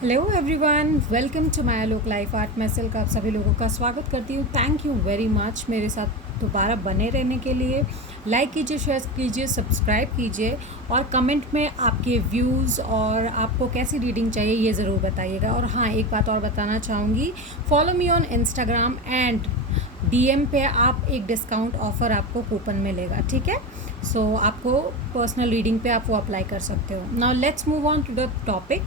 Hello everyone, welcome to my लोक life art मैसेल का आप सभी लोगों का स्वागत करती हूँ। थैंक यू वेरी मच मेरे साथ दोबारा बने रहने के लिए। लाइक कीजिए, शेयर कीजिए, सब्सक्राइब कीजिए और कमेंट में आपके व्यूज़ और आपको कैसी रीडिंग चाहिए ये ज़रूर बताइएगा। और हाँ, एक बात और बताना चाहूँगी, follow me on Instagram and DM पे आप एक डिस्काउंट ऑफ़र आपको कूपन मिलेगा, ठीक है। सो आपको पर्सनल रीडिंग पे आप वो अप्लाई कर सकते हो। Now let's move on to the topic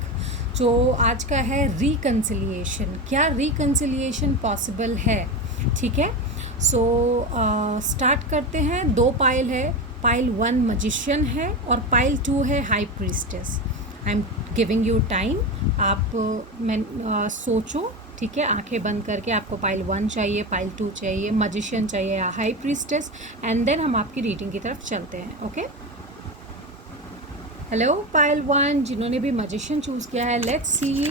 जो आज का है, रिकन्सिलिएशन। क्या रिकन्सिलिएशन पॉसिबल है? ठीक है, सो स्टार्ट करते हैं। दो पाइल है, पाइल 1 मजिशियन है और पाइल 2 है high priestess. I am giving you time, आप सोचो, ठीक है, आंखें बंद करके आपको पाइल 1 चाहिए, पाइल 2 चाहिए, मजिशियन चाहिए या हाई प्रीस्टेस, एंड देन हम आपकी रीडिंग की तरफ चलते हैं। ओके, हेलो पाइल 1, जिन्होंने भी मजिशियन चूज़ किया है, let's see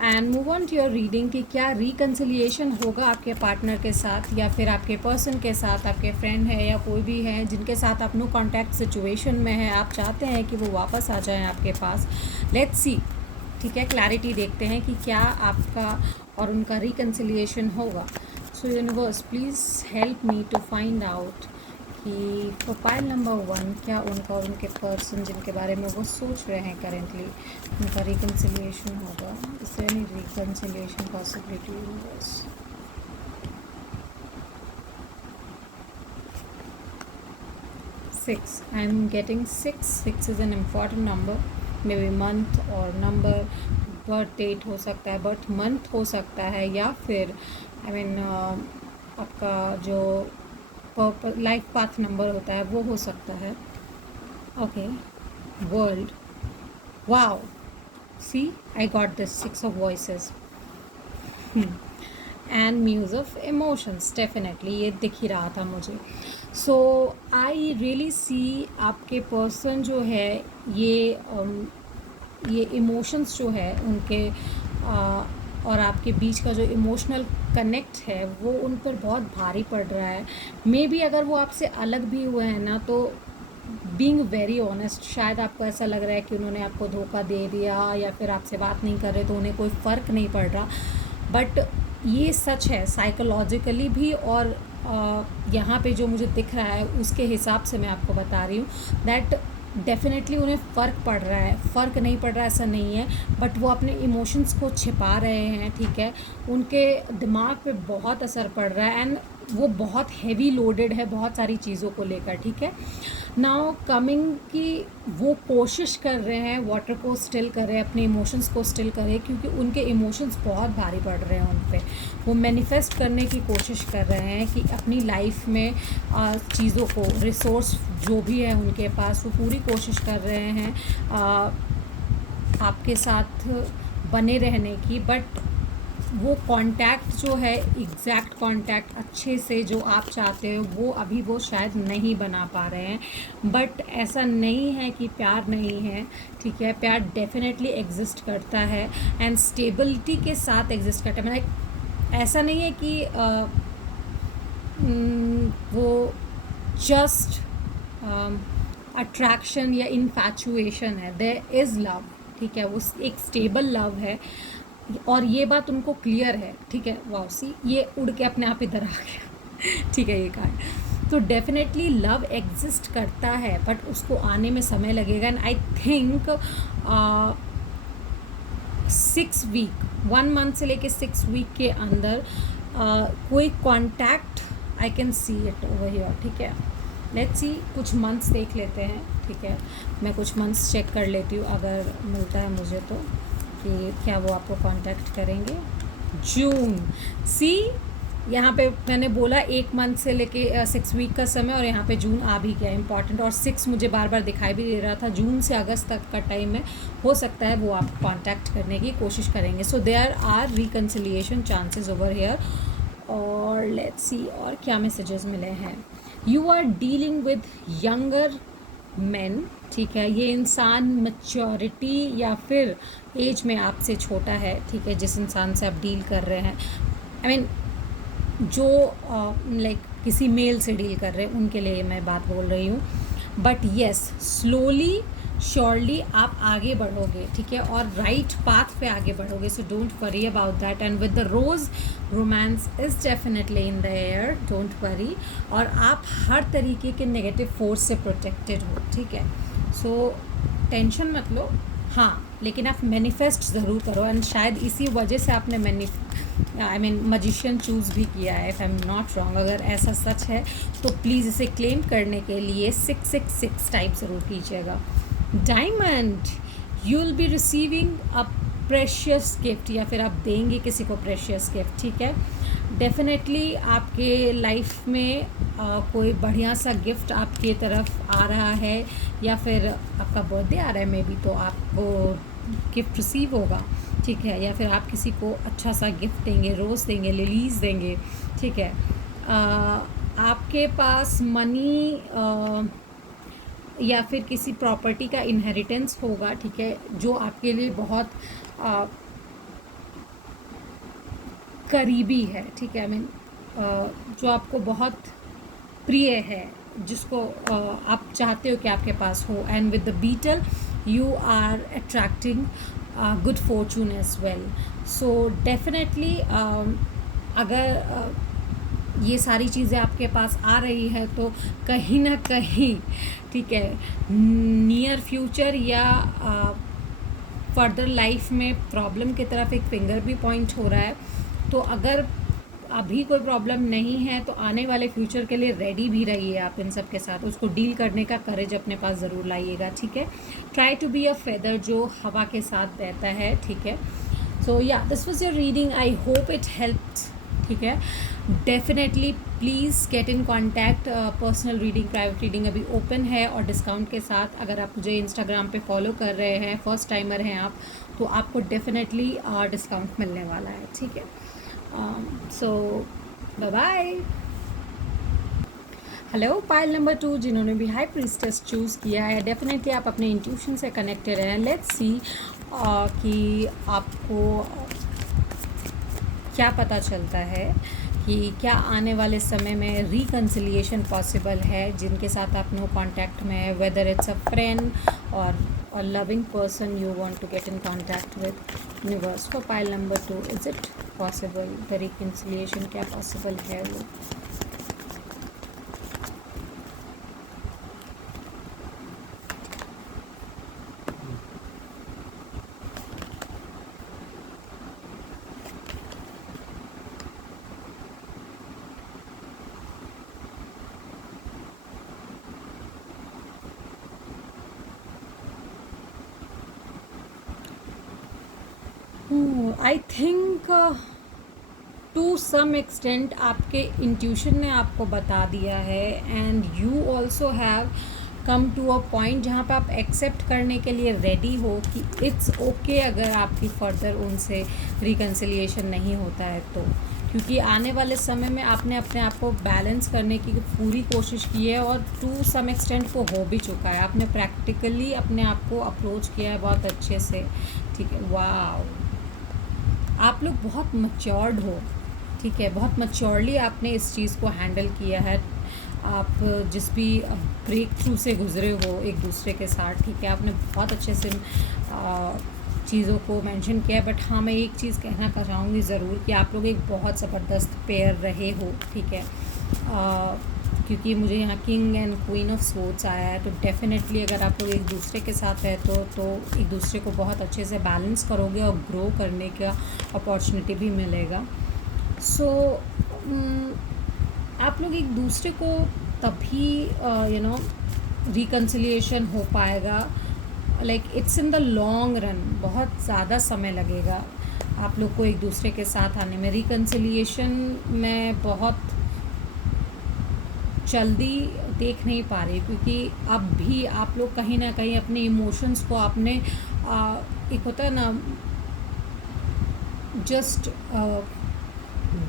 and move on to your reading कि क्या रिकन्सिलिएशन होगा आपके पार्टनर के साथ या फिर आपके पर्सन के साथ, आपके फ्रेंड है या कोई भी है जिनके साथ आप नो कॉन्टैक्ट सिचुएशन में है, आप चाहते हैं कि वो वापस आ जाएं आपके पास। लेट्स सी, ठीक है, क्लैरिटी देखते हैं कि क्या आपका और उनका रिकन्सिलिएशन होगा। So universe, please help me to find out कि प्रोफाइल नंबर 1 क्या उनका और उनके पर्सन जिनके बारे में वो सोच रहे हैं करेंटली, उनका रिकन्सिलिएशन होगा। Is there any reconciliation possibility universe? 6, I am getting 6। 6 is an important number, may be month और नंबर, बर्थ डेट हो सकता है, बर्थ मंथ हो सकता है, या फिर आई मीन आपका जो लाइफ पाथ नंबर होता है वो हो सकता है। Okay, world, wow, see I got this 6 of voices and muse of emotions. Definitely ये दिख ही रहा था मुझे। सो आई रियली सी आपके पर्सन जो है ये इमोशंस जो है उनके और आपके बीच का जो इमोशनल कनेक्ट है वो उन पर बहुत भारी पड़ रहा है। मे बी अगर वो आपसे अलग भी हुए हैं ना, तो बीइंग वेरी ऑनेस्ट, शायद आपको ऐसा लग रहा है कि उन्होंने आपको धोखा दे दिया या फिर आपसे बात नहीं कर रहे तो उन्हें कोई फ़र्क नहीं पड़ रहा। बट ये सच है साइकोलॉजिकली भी, और यहाँ पे जो मुझे दिख रहा है उसके हिसाब से मैं आपको बता रही हूँ दैट डेफिनेटली उन्हें फ़र्क पड़ रहा है। फ़र्क नहीं पड़ रहा ऐसा नहीं है, बट वो अपने इमोशंस को छिपा रहे हैं, ठीक है। उनके दिमाग पे बहुत असर पड़ रहा है एंड वो बहुत हैवी लोडेड है बहुत सारी चीज़ों को लेकर, ठीक है। नाउ कमिंग कि वो कोशिश कर रहे हैं वाटर को स्टिल कर रहे हैं, अपने इमोशंस को स्टिल कर रहे हैं, क्योंकि उनके इमोशंस बहुत भारी पड़ रहे हैं उन पे। वो मैनिफेस्ट करने की कोशिश कर रहे हैं कि अपनी लाइफ में चीज़ों को, रिसोर्स जो भी है उनके पास, वो पूरी कोशिश कर रहे हैं आपके साथ बने रहने की। बट वो कांटेक्ट जो है, एग्जैक्ट कांटेक्ट अच्छे से जो आप चाहते हो, वो अभी वो शायद नहीं बना पा रहे हैं। बट ऐसा नहीं है कि प्यार नहीं है, ठीक है, प्यार डेफिनेटली एग्जिस्ट करता है एंड स्टेबिलिटी के साथ एग्जिस्ट करता है। मतलब ऐसा नहीं है कि वो जस्ट अट्रैक्शन या इन्फैचुएशन है। देयर इज़ लव, ठीक है, वो एक स्टेबल लव है और ये बात उनको क्लियर है, ठीक है। वाओ, सी ये उड़ के अपने आप इधर आ गया ठीक है, ये कार्ड। तो डेफिनेटली लव एग्जिस्ट करता है बट उसको आने में समय लगेगा and I think 6 week, 1 month से लेके 6 वीक के अंदर कोई contact I can see it over here, ठीक है। लेट्स सी, कुछ मंथ्स देख लेते हैं, ठीक है। मैं कुछ मंथ्स चेक कर लेती हूँ अगर मिलता है मुझे तो, कि क्या वो आपको कांटेक्ट करेंगे। जून, सी यहाँ पे मैंने बोला 1 मंथ से लेके 6 वीक का समय, और यहाँ पे जून आ भी गया, इंपॉर्टेंट। और 6 मुझे बार बार दिखाई भी दे रहा था। जून से अगस्त तक का टाइम है, हो सकता है वो आप कांटेक्ट करने की कोशिश करेंगे। So there are reconciliation chances over here. और लेट्स सी और क्या मैसेजेस मिले हैं। You are dealing with younger man, ठीक है। ये इंसान मैच्योरिटी या फिर एज में आपसे छोटा है, ठीक है, जिस इंसान से आप डील कर रहे हैं। आई मीन जो लाइक किसी मेल से डील कर रहे हैं उनके लिए मैं बात बोल रही हूँ। बट येस, स्लोली श्योरली आप आगे बढ़ोगे, ठीक है, और राइट पाथ पे आगे बढ़ोगे. So don't worry about that. And with the rose, romance is definitely in the air, don't worry. और आप हर तरीके के नेगेटिव फोर्स से प्रोटेक्टेड हो, ठीक है. सो टेंशन मत लो. हाँ, लेकिन आप मैनिफेस्ट ज़रूर करो. एंड शायद इसी वजह से आपने मजिशियन चूज़ भी किया है, if I am not wrong. अगर ऐसा सच है तो प्लीज़ इसे क्लेम करने के लिए 666 टाइप ज़रूर कीजिएगा. Diamond, you will be receiving a precious gift, या फिर आप देंगे किसी को प्रेशियस गिफ्ट, ठीक है. डेफिनेटली आपके लाइफ में कोई बढ़िया सा गिफ्ट आपके तरफ आ रहा है, या फिर आपका बर्थडे आ रहा है मे बी, तो आपको गिफ्ट रिसीव होगा, ठीक है. या फिर आप किसी को अच्छा सा गिफ्ट देंगे, रोज़ देंगे, लिलीज देंगे, ठीक है. आपके पास मनी या फिर किसी प्रॉपर्टी का इनहेरिटेंस होगा, ठीक है, जो आपके लिए बहुत करीबी है, ठीक है. जो आपको बहुत प्रिय है, जिसको आप चाहते हो कि आपके पास हो. And with the beetle you are attracting good fortune as well. So definitely अगर ये सारी चीज़ें आपके पास आ रही है तो कहीं ना कहीं, ठीक है, नियर फ्यूचर या फर्दर लाइफ में प्रॉब्लम की तरफ एक फिंगर भी पॉइंट हो रहा है. तो अगर अभी कोई प्रॉब्लम नहीं है तो आने वाले फ्यूचर के लिए रेडी भी रहिए आप इन सब के साथ. उसको डील करने का करेज अपने पास ज़रूर लाइएगा, ठीक है. Try to be a feather जो हवा के साथ बहता है, ठीक है. सो या, this was your reading. I hope it helped, ठीक है. Definitely please get in contact. Personal reading, private reading अभी ओपन है और डिस्काउंट के साथ. अगर आप मुझे इंस्टाग्राम पे फॉलो कर रहे हैं, फर्स्ट टाइमर हैं आप, तो आपको डेफिनेटली डिस्काउंट मिलने वाला है, ठीक है. So bye bye. हेलो पाइल नंबर 2, जिन्होंने भी हाई प्रीस्टेस चूज़ किया है, डेफिनेटली आप अपने इंट्यूशन से कनेक्टेड हैं. लेट्स सी कि आपको क्या पता चलता है कि क्या आने वाले समय में रिकन्सिलिएशन पॉसिबल है जिनके साथ आप नो कॉन्टैक्ट में है, वेदर इट्स अ फ्रेंड और a loving person you want to get in contact with. Universe, for pile number 2, is it possible, the reconciliation क्या possible है वो. I think to some extent आपके intuition ने आपको बता दिया है. And you also have come to a point जहाँ पे आप एक्सेप्ट करने के लिए रेडी हो कि इट्स ओके अगर आपकी फर्दर उनसे रिकन्सिलिएशन नहीं होता है तो. क्योंकि आने वाले समय में आपने अपने आप को बैलेंस करने की पूरी कोशिश की है और टू सम एक्सटेंट वो हो भी चुका है. आपने प्रैक्टिकली अपने आप को अप्रोच किया है बहुत अच्छे से, ठीक है. वाह, आप लोग बहुत मैच्योर्ड हो, ठीक है. बहुत मैच्योरली आपने इस चीज़ को हैंडल किया है. आप जिस भी ब्रेक थ्रू से गुज़रे हो एक दूसरे के साथ, ठीक है, आपने बहुत अच्छे से चीज़ों को मेंशन किया है. बट हाँ, मैं एक चीज़ कहना चाहूँगी ज़रूर कि आप लोग एक बहुत ज़बरदस्त पेयर रहे हो, ठीक है. क्योंकि मुझे यहाँ king and queen of swords आया है. तो डेफिनेटली अगर आप लोग एक दूसरे के साथ है तो एक दूसरे को बहुत अच्छे से बैलेंस करोगे और ग्रो करने का अपॉर्चुनिटी भी मिलेगा. सो आप लोग एक दूसरे को तभी रिकन्सिलिएशन हो पाएगा, like it's in the long run. बहुत ज़्यादा समय लगेगा आप लोग को एक दूसरे के साथ आने में. रिकन्सिलिएशन में बहुत जल्दी देख नहीं पा रही, क्योंकि अब भी आप लोग कहीं ना कहीं अपने इमोशंस को आपने एक होता है ना, जस्ट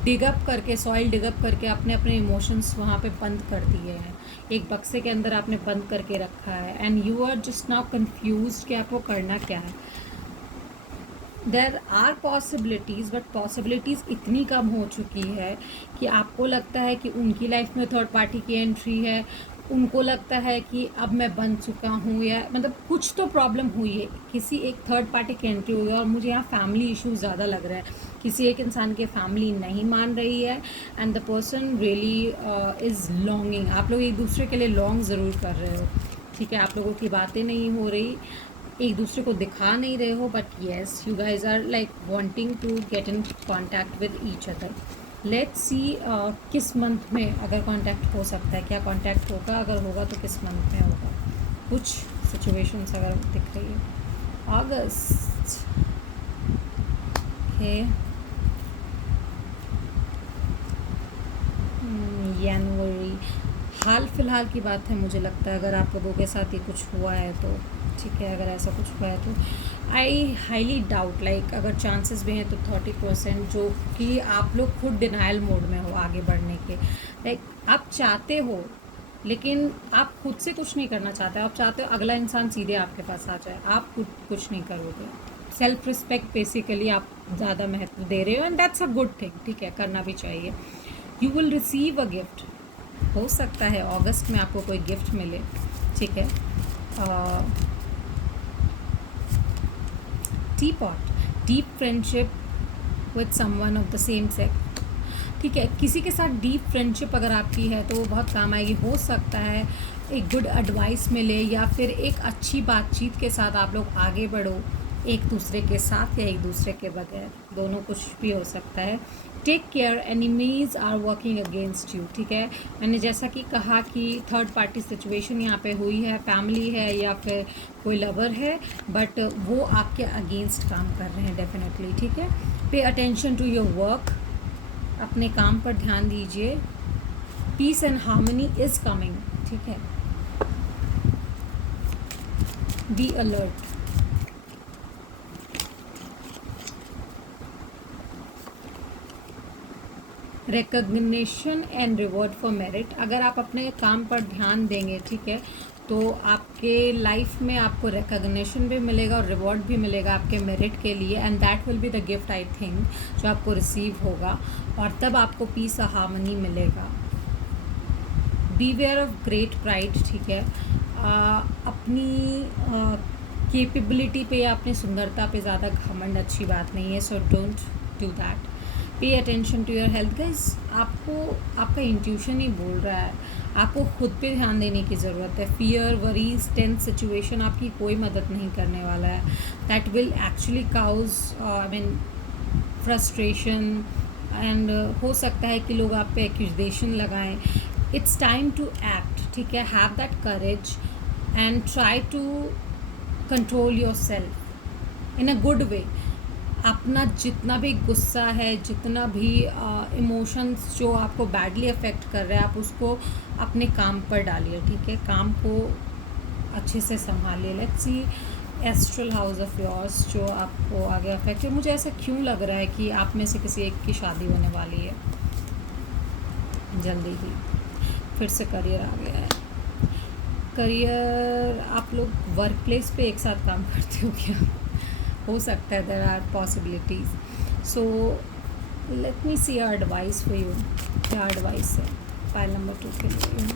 डिगअप करके, सॉइल डिगअप करके आपने अपने इमोशंस वहाँ पे बंद कर दिए हैं. एक बक्से के अंदर आपने बंद करके रखा है. And you are just now confused कि आपको करना क्या है. There are possibilities, but possibilities इतनी कम हो चुकी है कि आपको लगता है कि उनकी लाइफ में थर्ड पार्टी की एंट्री है, उनको लगता है कि अब मैं बन चुका हूँ, या मतलब कुछ तो प्रॉब्लम हुई है, किसी एक थर्ड पार्टी की एंट्री हुई है। और मुझे यहाँ फैमिली इश्यूज ज़्यादा लग रहा है, किसी एक इंसान की फैमिली नहीं मान रही है, and the person really is longing. आप लोग एक दूसरे के लिए लॉन्ग ज़रूर कर रहे हो, ठीक है, आप लोगों की बातें नहीं हो रही, एक दूसरे को दिखा नहीं रहे हो, but yes you guys are like wanting to get in contact with each other. Let's see किस मंथ में अगर कांटेक्ट हो सकता है, क्या कांटेक्ट होगा, अगर होगा तो किस मंथ में होगा। कुछ सिचुएशंस अगर दिख रही है अगस्त, ओके, जनवरी, हाल फिलहाल की बात है। मुझे लगता है अगर आप लोगों के साथ ये कुछ हुआ है तो ठीक है, अगर ऐसा कुछ हुआ है तो आई हाईली डाउट, लाइक अगर चांसेस भी हैं तो 30%, जो कि आप लोग खुद डिनाइल मोड में हो आगे बढ़ने के। लाइक आप चाहते हो लेकिन आप खुद से कुछ नहीं करना चाहते, आप चाहते हो अगला इंसान सीधे आपके पास आ जाए, आप खुद कुछ नहीं करोगे। सेल्फ रिस्पेक्ट बेसिकली आप ज़्यादा महत्व दे रहे हो, and that's a good thing, ठीक है, करना भी चाहिए। You will receive a gift, हो सकता है अगस्त में आपको कोई गिफ्ट मिले, ठीक है। T pot, deep friendship with someone of the same sex, ठीक है, किसी के साथ डीप फ्रेंडशिप अगर आपकी है तो वो बहुत काम आएगी। हो सकता है एक गुड एडवाइस मिले, या फिर एक अच्छी बातचीत के साथ आप लोग आगे बढ़ो, एक दूसरे के साथ या एक दूसरे के बगैर, दोनों, कुछ भी हो सकता है। Take care, enemies are working against you, ठीक है। मैंने जैसा कि कहा कि थर्ड पार्टी सिचुएशन यहाँ पे हुई है, फैमिली है या फिर कोई लवर है, बट वो आपके अगेंस्ट काम कर रहे हैं डेफिनेटली, ठीक है। पे अटेंशन टू योर वर्क, अपने काम पर ध्यान दीजिए। Peace and harmony is coming, ठीक है। Be alert. Recognition and reward for merit, अगर आप अपने काम पर ध्यान देंगे, ठीक है, तो आपके लाइफ में आपको रिकग्निशन भी मिलेगा और रिवॉर्ड भी मिलेगा आपके मेरिट के लिए, and that will be the gift I think जो आपको रिसीव होगा, और तब आपको पीस और हार्मनी मिलेगा। बीवेयर ऑफ ग्रेट प्राइड, ठीक है, अपनी कैपेबिलिटी पे या अपनी सुंदरता पे ज़्यादा घमंड अच्छी बात नहीं है, so don't do that. Pay attention to your health guys, आपको आपका इंट्यूशन ही बोल रहा है, आपको खुद पे ध्यान देने की ज़रूरत है। फियर, वरीज, टेंस सिचुएशन आपकी कोई मदद नहीं करने वाला है, that will actually cause I mean frustration, and हो सकता है कि लोग आप पे एक्यूजेशन लगाएं। इट्स टाइम टू एक्ट, ठीक है, have that courage and try to control yourself in a good way. अपना जितना भी गुस्सा है, जितना भी इमोशंस जो आपको बैडली अफेक्ट कर रहे हैं, आप उसको अपने काम पर डालिए, ठीक है, काम को अच्छे से संभालिए। Let's see astral house of yours जो आपको आगे अफेक्ट है। मुझे ऐसा क्यों लग रहा है कि आप में से किसी एक की शादी होने वाली है जल्दी ही। फिर से करियर आ गया है। करियर, आप लोग वर्क प्लेस पे एक साथ काम करते हो क्या? हो सकता है, there are possibilities. So let me see advice for you, क्या एडवाइस है फाइल नंबर 2 के लिए।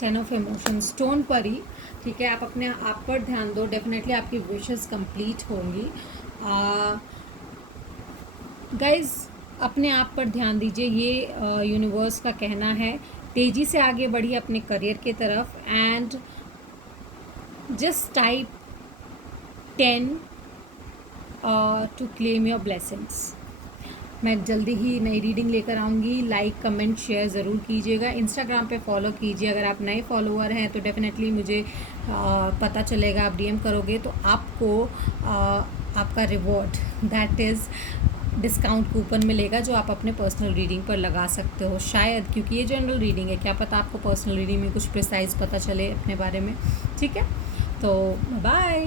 Ten of emotions, don't worry, ठीक है, आप अपने आप पर ध्यान दो, डेफिनेटली आपकी विशेस कंप्लीट होंगी। गाइज अपने आप पर ध्यान दीजिए, ये यूनिवर्स का कहना है। तेज़ी से आगे बढ़िए अपने करियर की तरफ, and just type 10 to claim your blessings. मैं जल्दी ही नई रीडिंग लेकर आऊँगी। लाइक, कमेंट, शेयर ज़रूर कीजिएगा। इंस्टाग्राम पे फॉलो कीजिए, अगर आप नए फॉलोअर हैं तो डेफिनेटली मुझे पता चलेगा, आप डीएम करोगे तो आपको आपका reward that is discount coupon मिलेगा, जो आप अपने पर्सनल रीडिंग पर लगा सकते हो शायद, क्योंकि ये जनरल रीडिंग है, क्या पता आपको पर्सनल रीडिंग में कुछ प्रिसाइज पता चले अपने बारे में, ठीक है। तो बाय।